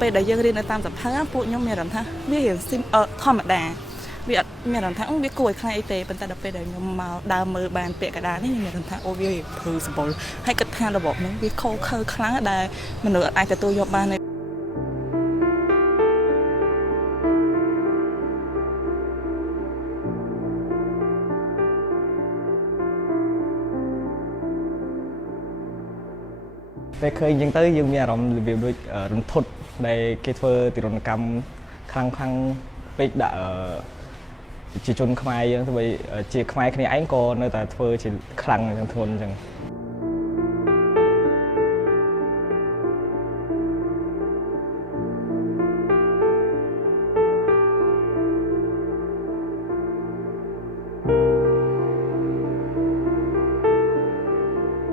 ពេលដែលយើងរៀននៅតាមសភៅពួកខ្ញុំមានអារម្មណ៍ថាវារៀនធម្មតាវាអត់មានអារម្មណ៍ថាវាគួរឲ្យខ្លាចអីទេប៉ុន្តែដល់ពេលដែលខ្ញុំមកដើរមើលបានពាក្យកណ្ដាលនេះខ្ញុំមានអារម្មណ៍ថាអូវាព្រឺសម្បុរហើយគិតថារបបនេះវាខុសខើខ្លាំងដែលមនុស្សអាចទទួលយកបានពេលឃើញអញ្ចឹងទៅយើងមានអារម្មណ៍របៀបដូចរន្ធត់ដែលគេធ្វើទារុណកម្មខ្លាំងពេកដាក់ជាជនខ្មែរយើងទៅជាខ្មែរគ្នាឯងក៏នៅតែធ្វើជាខ្លាំងអញ្ចឹងធ្ងន់អញ្ចឹង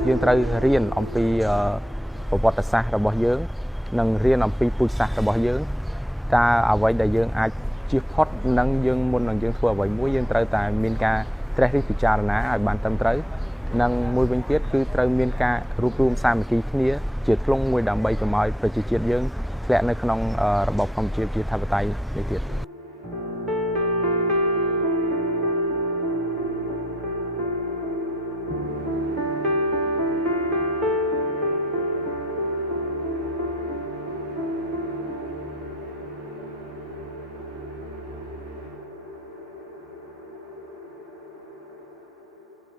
យើងត្រូវរៀនអំពីប្រវត្តិសាស្ត្ររបស់យើងនិងរៀនអំពីពូជសាសន៍របស់យើងតើអ្វីដែលយើងអាចជៀសផុតនិងយើងមុននឹងយើងធ្វើអ្វីមួយយើងត្រូវតែមានការត្រេះរិះពិចារណាឲ្យបានត្រឹមត្រូវនិងមួយវិញទៀតគឺត្រូវមានការរួបរวมសាមគ្គីគ្នាជាធ្លុងមួយដើម្បីកុំឲ្យប្រជាជាតិយើងធ្លាក់នៅក្នុងរបបកម្ពុជាប្រជាធិបតេយ្យនេះទៀត